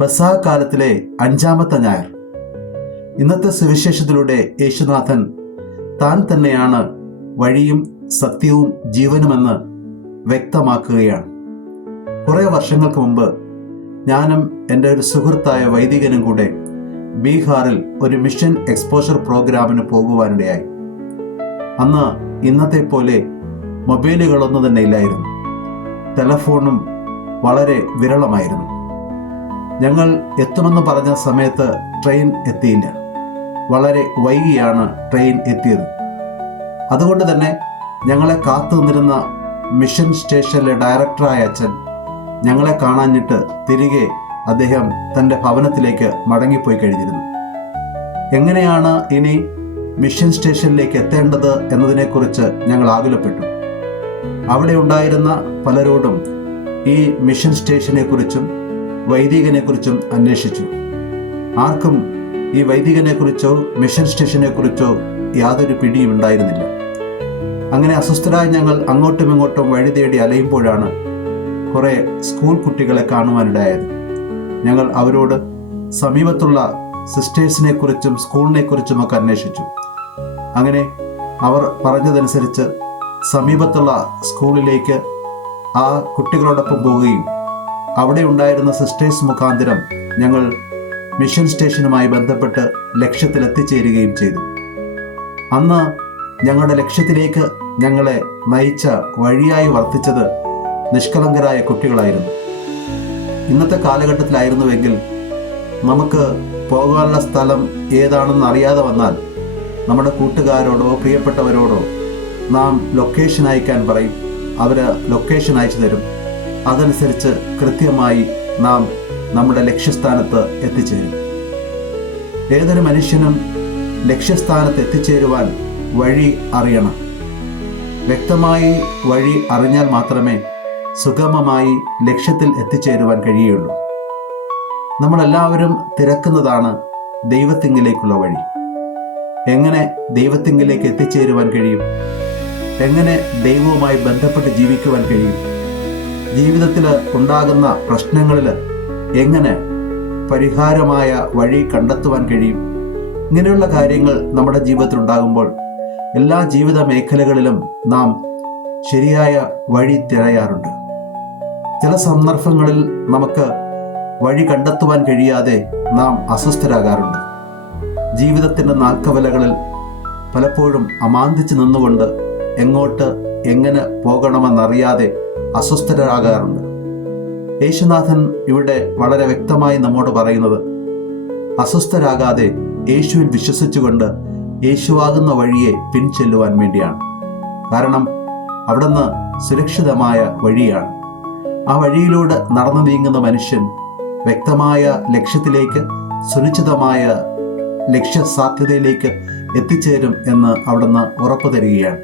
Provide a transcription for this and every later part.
പെസഹ കാലത്തിലെ 5-ാമത്തെ ഞായർ. ഇന്നത്തെ സുവിശേഷത്തിലൂടെ യേശുനാഥൻ താൻ തന്നെയാണ് വഴിയും സത്യവും ജീവനുമെന്ന് വ്യക്തമാക്കുകയാണ്. കുറേ വർഷങ്ങൾക്ക് മുമ്പ് ഞാനും എൻ്റെ ഒരു സുഹൃത്തായ വൈദികനും കൂടെ ബീഹാറിൽ ഒരു മിഷൻ എക്സ്പോഷർ പ്രോഗ്രാമിന് പോകുവാനിടയായി. അന്ന് ഇന്നത്തെ പോലെ മൊബൈലുകളൊന്നും തന്നെ ഇല്ലായിരുന്നു. ടെലഫോണും വളരെ വിരളമായിരുന്നു. ഞങ്ങൾ എത്തുമെന്ന് പറഞ്ഞ സമയത്ത് ട്രെയിൻ എത്തിയില്ല. വളരെ വൈകിയാണ് ട്രെയിൻ എത്തിയത്. അതുകൊണ്ട് തന്നെ ഞങ്ങളെ കാത്തു നിന്നിരുന്ന മിഷൻ സ്റ്റേഷനിലെ ഡയറക്ടറായ അച്ഛൻ ഞങ്ങളെ കാണാഞ്ഞിട്ട് തിരികെ അദ്ദേഹം തൻ്റെ ഭവനത്തിലേക്ക് മടങ്ങിപ്പോയി കഴിഞ്ഞിരുന്നു. എങ്ങനെയാണ് ഇനി മിഷൻ സ്റ്റേഷനിലേക്ക് എത്തേണ്ടത് എന്നതിനെക്കുറിച്ച് ഞങ്ങൾ ആകുലപ്പെട്ടു. അവിടെ ഉണ്ടായിരുന്ന പലരോടും ഈ മിഷൻ സ്റ്റേഷനെക്കുറിച്ചും വൈദികനെക്കുറിച്ചും അന്വേഷിച്ചു. ആർക്കും ഈ വൈദികനെക്കുറിച്ചോ മിഷൻ സ്റ്റേഷനെക്കുറിച്ചോ യാതൊരു പിടിയും ഉണ്ടായിരുന്നില്ല. അങ്ങനെ അസ്വസ്ഥരായി ഞങ്ങൾ അങ്ങോട്ടും ഇങ്ങോട്ടും വഴി തേടി അലയുമ്പോഴാണ് കുറേ സ്കൂൾ കുട്ടികളെ കാണുവാനിടയായത്. ഞങ്ങൾ അവരോട് സമീപത്തുള്ള സിസ്റ്റേഴ്സിനെ കുറിച്ചും സ്കൂളിനെ കുറിച്ചുമൊക്കെ അന്വേഷിച്ചു. അങ്ങനെ അവർ പറഞ്ഞതനുസരിച്ച് സമീപത്തുള്ള സ്കൂളിലേക്ക് ആ കുട്ടികളോടൊപ്പം പോവുകയും അവിടെ ഉണ്ടായിരുന്ന സിസ്റ്റേഴ്സ് മുഖാന്തരം ഞങ്ങൾ മിഷൻ സ്റ്റേഷനുമായി ബന്ധപ്പെട്ട് ലക്ഷ്യത്തിൽ എത്തിച്ചേരുകയും ചെയ്തു. അന്ന് ഞങ്ങളുടെ ലക്ഷ്യത്തിലേക്ക് ഞങ്ങളെ നയിച്ച വഴിയായി വർത്തിച്ചത് നിഷ്കളങ്കരായ കുട്ടികളായിരുന്നു. ഇന്നത്തെ കാലഘട്ടത്തിലായിരുന്നുവെങ്കിൽ നമുക്ക് പോകാനുള്ള സ്ഥലം ഏതാണെന്ന് അറിയാതെ വന്നാൽ നമ്മുടെ കൂട്ടുകാരോടോ പ്രിയപ്പെട്ടവരോടോ നാം ലൊക്കേഷൻ അയക്കാൻ പറയും. അവർ ലൊക്കേഷൻ അയച്ചു തരും. അതനുസരിച്ച് കൃത്യമായി നാം നമ്മുടെ ലക്ഷ്യസ്ഥാനത്ത് എത്തിച്ചേരും. ഏതൊരു മനുഷ്യനും ലക്ഷ്യസ്ഥാനത്ത് എത്തിച്ചേരുവാൻ വഴി അറിയണം. വ്യക്തമായി വഴി അറിഞ്ഞാൽ മാത്രമേ സുഗമമായി ലക്ഷ്യത്തിൽ എത്തിച്ചേരുവാൻ കഴിയുള്ളൂ. നമ്മളെല്ലാവരും തിരക്കുന്നതാണ് ദൈവത്തിങ്കിലേക്കുള്ള വഴി. എങ്ങനെ ദൈവത്തിങ്കിലേക്ക് എത്തിച്ചേരുവാൻ കഴിയും? എങ്ങനെ ദൈവവുമായി ബന്ധപ്പെട്ട് ജീവിക്കുവാൻ കഴിയും? ജീവിതത്തിൽ ഉണ്ടാകുന്ന പ്രശ്നങ്ങളിൽ എങ്ങനെ പരിഹാരമായ വഴി കണ്ടെത്തുവാൻ കഴിയും? ഇങ്ങനെയുള്ള കാര്യങ്ങൾ നമ്മുടെ ജീവിതത്തിൽ ഉണ്ടാകുമ്പോൾ എല്ലാ ജീവിത മേഖലകളിലും നാം ശരിയായ വഴി തിരയാറുണ്ട്. ചില സന്ദർഭങ്ങളിൽ നമുക്ക് വഴി കണ്ടെത്തുവാൻ കഴിയാതെ നാം അസ്വസ്ഥരാകാറുണ്ട്. ജീവിതത്തിൻ്റെ നാൽക്കവലകളിൽ പലപ്പോഴും അമാന്തിച്ച് നിന്നുകൊണ്ട് എങ്ങോട്ട് എങ്ങനെ പോകണമെന്നറിയാതെ അസ്വസ്ഥരാകാറുണ്ട്. യേശുനാഥൻ ഇവിടെ വളരെ വ്യക്തമായി നമ്മോട് പറയുന്നത് അസ്വസ്ഥരാകാതെ യേശുവിൽ വിശ്വസിച്ചുകൊണ്ട് യേശുവാകുന്ന വഴിയെ പിൻചെല്ലുവാൻ വേണ്ടിയാണ്. കാരണം അവിടുന്ന് സുരക്ഷിതമായ വഴിയാണ്. ആ വഴിയിലൂടെ നടന്നു നീങ്ങുന്ന മനുഷ്യൻ വ്യക്തമായ ലക്ഷ്യത്തിലേക്ക്, സുനിശ്ചിതമായ ലക്ഷ്യസാധ്യതയിലേക്ക് എത്തിച്ചേരും എന്ന് അവിടുന്ന് ഉറപ്പു തരികയാണ്.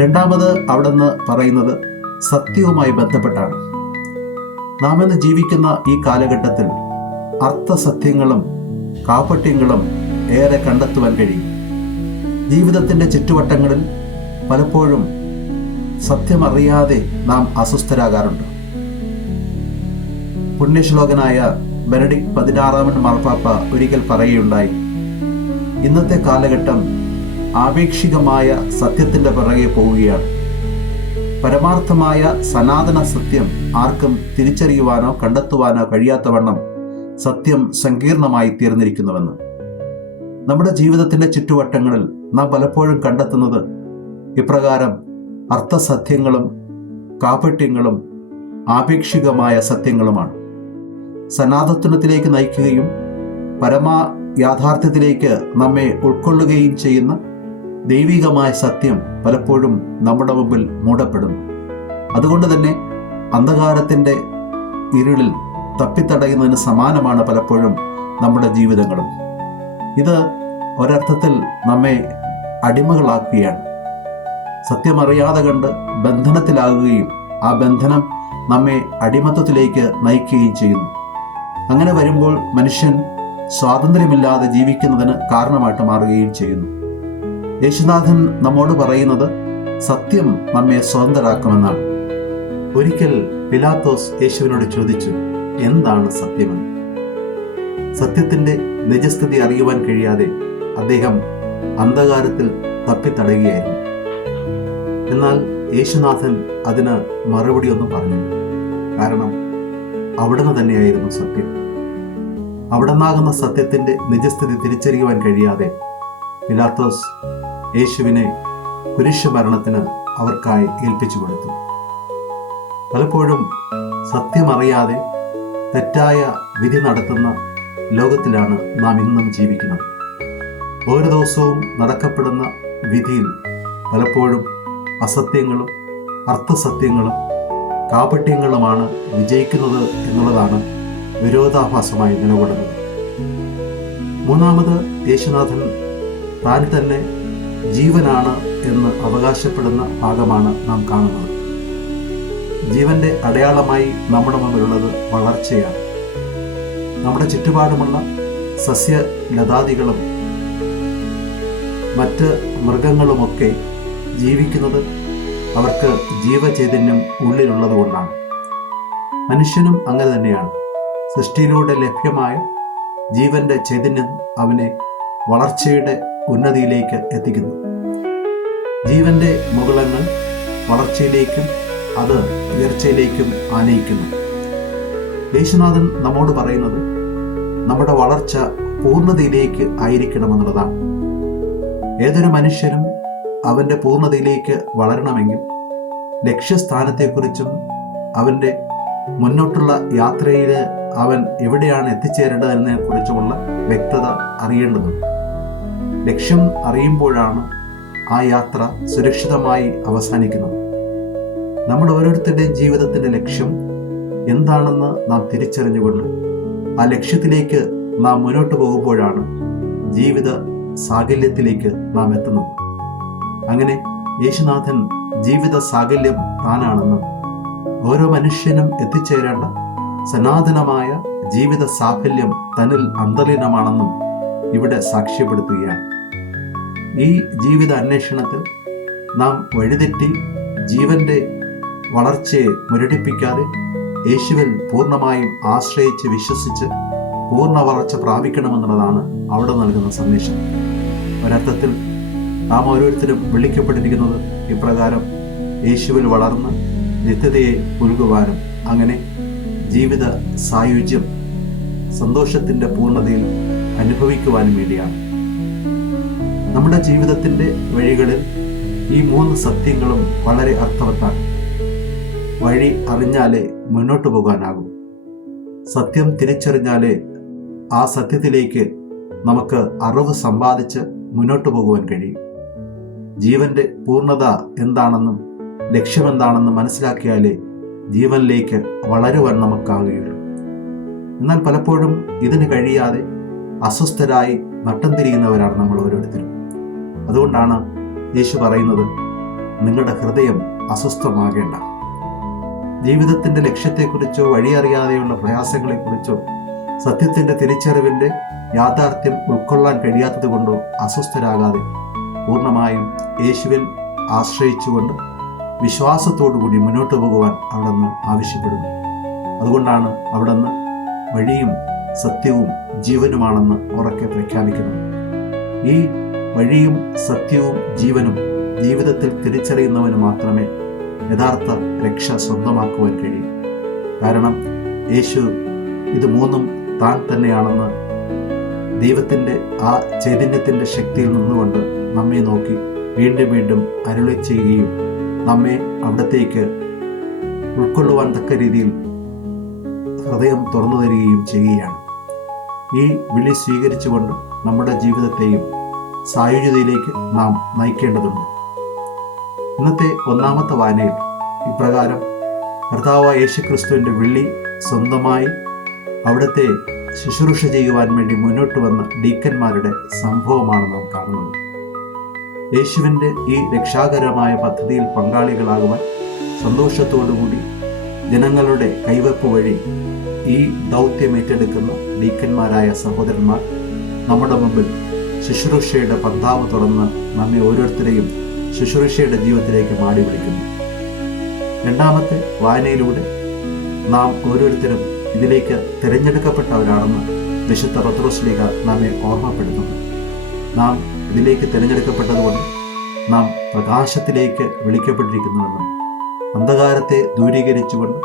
രണ്ടാമത് അവിടുന്ന് പറയുന്നത് സത്യവുമായി ബന്ധപ്പെട്ടാണ്. നാം ഇന്ന് ജീവിക്കുന്ന ഈ കാലഘട്ടത്തിൽ അർത്ഥസത്യങ്ങളും കാപട്യങ്ങളും ഏറെ കണ്ടെത്തുവാൻ കഴിയും. ജീവിതത്തിൻ്റെ ചുറ്റുവട്ടങ്ങളിൽ പലപ്പോഴും സത്യമറിയാതെ നാം അസ്വസ്ഥരാകാറുണ്ട്. പുണ്യശ്ലോകനായ ബെനഡിക്ട് 16 മാർപ്പാപ്പ ഒരിക്കൽ പറയുകയുണ്ടായി, ഇന്നത്തെ കാലഘട്ടം ആപേക്ഷികമായ സത്യത്തിൻ്റെ പിറകെ പോവുകയാണ്. പരമാർത്ഥമായ സനാതന സത്യം ആർക്കും തിരിച്ചറിയുവാനോ കണ്ടെത്തുവാനോ കഴിയാത്തവണ്ണം സത്യം സങ്കീർണമായി തീർന്നിരിക്കുന്നുവെന്ന്. നമ്മുടെ ജീവിതത്തിൻ്റെ ചുറ്റുവട്ടങ്ങളിൽ നാം പലപ്പോഴും കണ്ടെത്തുന്നത് ഇപ്രകാരം അർത്ഥസത്യങ്ങളും കാപട്യങ്ങളും ആപേക്ഷികമായ സത്യങ്ങളുമാണ്. സനാതനത്തിലേക്ക് നയിക്കുകയും പരമാ യാഥാർത്ഥ്യത്തിലേക്ക് നമ്മെ ഉൾക്കൊള്ളുകയും ചെയ്യുന്ന ദൈവികമായ സത്യം പലപ്പോഴും നമ്മുടെ മുമ്പിൽ മൂടപ്പെടുന്നു. അതുകൊണ്ട് തന്നെ അന്ധകാരത്തിൻ്റെ ഇരുളിൽ തപ്പിത്തടയുന്നതിന് സമാനമാണ് പലപ്പോഴും നമ്മുടെ ജീവിതങ്ങളും. ഇത് ഒരർത്ഥത്തിൽ നമ്മെ അടിമകളാക്കുകയാണ്. സത്യമറിയാതെ കണ്ട് ബന്ധനത്തിലാകുകയും ആ ബന്ധനം നമ്മെ അടിമത്വത്തിലേക്ക് നയിക്കുകയും ചെയ്യുന്നു. അങ്ങനെ വരുമ്പോൾ മനുഷ്യൻ സ്വാതന്ത്ര്യമില്ലാതെ ജീവിക്കുന്നതിന് കാരണമായിട്ട് മാറുകയും ചെയ്യുന്നു. യേശുനാഥൻ നമ്മോട് പറയുന്നത് സത്യം നമ്മെ സ്വതന്ത്രരാക്കുമെന്നാണ്. ഒരിക്കൽ പിലാത്തോസ് യേശുവിനോട് ചോദിച്ചു, എന്താണ് സത്യമെന്ന്. സത്യത്തിൻ്റെ നിജസ്ഥിതി അറിയുവാൻ കഴിയാതെ അദ്ദേഹം അന്ധകാരത്തിൽ തപ്പിത്തടയുകയായിരുന്നു. എന്നാൽ യേശുനാഥൻ അതിന് മറുപടി ഒന്നും പറഞ്ഞില്ല. കാരണം അവിടുന്ന് തന്നെയായിരുന്നു സത്യം. അവിടുന്നാകുന്ന സത്യത്തിൻ്റെ നിജസ്ഥിതി തിരിച്ചറിയുവാൻ കഴിയാതെ പിലാത്തോസ് യേശുവിനെ കുരിശുമരണത്തിന് അവർക്കായി ഏൽപ്പിച്ചു കൊടുത്തു. പലപ്പോഴും സത്യമറിയാതെ തെറ്റായ വിധി നടത്തുന്ന ലോകത്തിലാണ് നാം ഇന്നും ജീവിക്കുന്നത്. ഓരോ ദിവസവും നടക്കപ്പെടുന്ന വിധിയിൽ പലപ്പോഴും അസത്യങ്ങളും അർത്ഥസത്യങ്ങളും കാപട്യങ്ങളുമാണ് വിജയിക്കുന്നത് എന്നുള്ളതാണ് വിരോധാഭാസമായി നിലകൊള്ളുന്നത്. മൂന്നാമത്, യേശുനാഥൻ താൻ തന്നെ ജീവനാണ് എന്ന് അവകാശപ്പെടുന്ന ഭാഗമാണ് നാം കാണുന്നത്. ജീവന്റെ അടയാളമായി നമ്മുടെ മുമ്പിലുള്ളത് വളർച്ചയാണ്. നമ്മുടെ ചുറ്റുപാടുമുള്ള സസ്യലതാദികളും മറ്റ് മൃഗങ്ങളുമൊക്കെ ജീവിക്കുന്നത് അവർക്ക് ജീവചൈതന്യം ഉള്ളിലുള്ളത് കൊണ്ടാണ്. മനുഷ്യനും അങ്ങനെ തന്നെയാണ്. സൃഷ്ടിയിലൂടെ ലഭ്യമായ ജീവന്റെ ചൈതന്യം അവനെ വളർച്ചയുടെ ഉന്നതിയിലേക്ക് എത്തിക്കുന്നു. ജീവന്റെ മുകുളങ്ങൾ വളർച്ചയിലേക്കും അത് ഉയർച്ചയിലേക്കും ആനയിക്കുന്നു. യേശുനാഥൻ നമ്മോട് പറയുന്നത് നമ്മുടെ വളർച്ച പൂർണ്ണതയിലേക്ക് ആയിരിക്കണമെന്നുള്ളതാണ്. ഏതൊരു മനുഷ്യനും അവൻ്റെ പൂർണ്ണതയിലേക്ക് വളരണമെങ്കിൽ ലക്ഷ്യസ്ഥാനത്തെക്കുറിച്ചും അവൻ്റെ മുന്നോട്ടുള്ള യാത്രയിൽ അവൻ എവിടെയാണ് എത്തിച്ചേരേണ്ടതെന്നതിനെ കുറിച്ചുമുള്ള വ്യക്തത അറിയേണ്ടതുണ്ട്. ലക്ഷ്യം അറിയുമ്പോഴാണ് ആ യാത്ര സുരക്ഷിതമായി അവസാനിക്കുന്നത്. നമ്മുടെ ഓരോരുത്തരുടെയും ജീവിതത്തിൻ്റെ ലക്ഷ്യം എന്താണെന്ന് നാം തിരിച്ചറിഞ്ഞുകൊണ്ട് ആ ലക്ഷ്യത്തിലേക്ക് നാം മുന്നോട്ട് പോകുമ്പോഴാണ് ജീവിത സാകല്യത്തിലേക്ക് നാം എത്തുന്നത്. അങ്ങനെ യേശുനാഥൻ ജീവിത സാകല്യം താനാണെന്നും ഓരോ മനുഷ്യനും എത്തിച്ചേരേണ്ട സനാതനമായ ജീവിത സാഫല്യം തന്നിൽ അന്തർലീനമാണെന്നും ഇവിടെ സാക്ഷ്യപ്പെടുത്തുകയാണ്. ഈ ജീവിത അന്വേഷണത്തിൽ നാം വഴിതെറ്റി ജീവന്റെ വളർച്ചയെ മുരടിപ്പിക്കാതെ യേശുവിൽ പൂർണ്ണമായും ആശ്രയിച്ച് വിശ്വസിച്ച് പൂർണ്ണ വളർച്ച പ്രാപിക്കണമെന്നുള്ളതാണ് അവിടെ നൽകുന്ന സന്ദേശം. ഒരർത്ഥത്തിൽ നാം ഓരോരുത്തരും വിളിക്കപ്പെട്ടിരിക്കുന്നത് ഇപ്രകാരം യേശുവിൽ വളർന്ന് നിത്യതയെ പുൽകുവാനും അങ്ങനെ ജീവിത സായുജ്യം സന്തോഷത്തിൻ്റെ പൂർണ്ണതയിൽ അനുഭവിക്കുവാനും വേണ്ടിയാണ്. നമ്മുടെ ജീവിതത്തിൻ്റെ വഴികളിൽ ഈ 3 സത്യങ്ങളും വളരെ അർത്ഥവത്താണ്. വഴി അറിഞ്ഞാലേ മുന്നോട്ട് പോകാനാകും. സത്യം തിരിച്ചറിഞ്ഞാലേ ആ സത്യത്തിലേക്ക് നമുക്ക് അറിവ് സമ്പാദിച്ച് മുന്നോട്ട് പോകുവാൻ കഴിയും. ജീവന്റെ പൂർണ്ണത എന്താണെന്നും ലക്ഷ്യമെന്താണെന്നും മനസ്സിലാക്കിയാലേ ജീവനിലേക്ക് വളരുവാൻ നമുക്കാകുകയുള്ളൂ. എന്നാൽ പലപ്പോഴും ഇതിന് കഴിയാതെ അസ്വസ്ഥരായി നട്ടം തിരിയുന്നവരാണ് നമ്മൾ ഓരോരുത്തരും. അതുകൊണ്ടാണ് യേശു പറയുന്നത്, നിങ്ങളുടെ ഹൃദയം അസ്വസ്ഥമാകേണ്ട. ജീവിതത്തിൻ്റെ ലക്ഷ്യത്തെക്കുറിച്ചോ വഴിയറിയാതെയുള്ള പ്രയാസങ്ങളെക്കുറിച്ചോ സത്യത്തിൻ്റെ തിരിച്ചറിവിൻ്റെ യാഥാർത്ഥ്യം ഉൾക്കൊള്ളാൻ കഴിയാത്തത് കൊണ്ടോ അസ്വസ്ഥരാകാതെ പൂർണ്ണമായും യേശുവിൽ ആശ്രയിച്ചുകൊണ്ട് വിശ്വാസത്തോടുകൂടി മുന്നോട്ട് പോകുവാൻ അവിടുന്ന് ആവശ്യപ്പെടുന്നു. അതുകൊണ്ടാണ് അവിടുന്ന് വഴിയും സത്യവും ജീവനുമാണെന്ന് ഉറക്കെ പ്രഖ്യാപിക്കുന്നത്. ഈ വഴിയും സത്യവും ജീവനും ജീവിതത്തിൽ തിരിച്ചറിയുന്നവന് മാത്രമേ യഥാർത്ഥ രക്ഷ സ്വന്തമാക്കുവാൻ കഴിയും. കാരണം യേശു ഇത് 3 താൻ തന്നെയാണെന്ന് ദൈവത്തിൻ്റെ ആ ചൈതന്യത്തിൻ്റെ ശക്തിയിൽ നിന്നുകൊണ്ട് നമ്മെ നോക്കി വീണ്ടും വീണ്ടും അരുളി ചെയ്യുകയും നമ്മെ അവിടത്തേക്ക് ഉൾക്കൊള്ളുവാൻ തക്ക രീതിയിൽ ഹൃദയം തുറന്നു തരികയും ചെയ്യുകയാണ്. ഈ വിളി സ്വീകരിച്ചുകൊണ്ട് നമ്മുടെ ജീവിതത്തെയും സായുജ്യതയിലേക്ക് നാം നയിക്കേണ്ടതുണ്ട്. ഇന്നത്തെ 1-ാമത്തെ വായനയിൽ ഇപ്രകാരം കർത്താവായ യേശുക്രിസ്തുവിൻ്റെ വിളി സ്വന്തമായി അവിടുത്തെ ശുശ്രൂഷ ചെയ്യുവാൻ വേണ്ടി മുന്നോട്ട് വന്ന ഡീക്കന്മാരുടെ സംഭവമാണ് നാം കാണുന്നത്. യേശുവിൻ്റെ ഈ രക്ഷാകരമായ പദ്ധതിയിൽ പങ്കാളികളാകുവാൻ സന്തോഷത്തോടുകൂടി ജനങ്ങളുടെ കൈവെപ്പ് വഴി ഈ ദൗത്യം ഏറ്റെടുക്കുന്ന ഡീക്കന്മാരായ സഹോദരന്മാർ നമ്മുടെ മുമ്പിൽ ശുശ്രൂഷയുടെ പന്താവ് തുറന്ന് നമ്മെ ഓരോരുത്തരെയും ശുശ്രൂഷയുടെ ജീവിതത്തിലേക്ക് മാടി വിളിക്കുന്നു. 2-ാമത്തെ വായനയിലൂടെ നാം ഓരോരുത്തരും ഇതിലേക്ക് തിരഞ്ഞെടുക്കപ്പെട്ടവരാണെന്ന് വിശുദ്ധ പത്രോസ്ലീഹ നമ്മെ ഓർമ്മപ്പെടുത്തുന്നു. നാം ഇതിലേക്ക് തിരഞ്ഞെടുക്കപ്പെട്ടതുകൊണ്ട് നാം പ്രകാശത്തിലേക്ക് വിളിക്കപ്പെട്ടിരിക്കുന്നുവെന്നും അന്ധകാരത്തെ ദൂരീകരിച്ചുകൊണ്ട്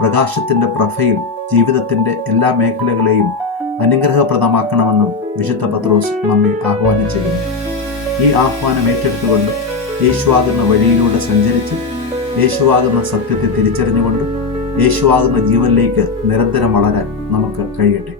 പ്രകാശത്തിൻ്റെ പ്രഭയിൽ ജീവിതത്തിൻ്റെ എല്ലാ മേഖലകളെയും അനുഗ്രഹപ്രദമാക്കണമെന്നും വിശുദ്ധ പത്രോസ് നമ്മെ ആഹ്വാനം ചെയ്യുന്നു. ഈ ആഹ്വാനം ഏറ്റെടുത്തുകൊണ്ട് യേശുവാകുന്ന വഴിയിലൂടെ സഞ്ചരിച്ച് യേശുവാകുന്ന സത്യത്തെ തിരിച്ചറിഞ്ഞുകൊണ്ട് യേശുവാകുന്ന ജീവനിലേക്ക് നിരന്തരം വളരാൻ നമുക്ക് കഴിയട്ടെ.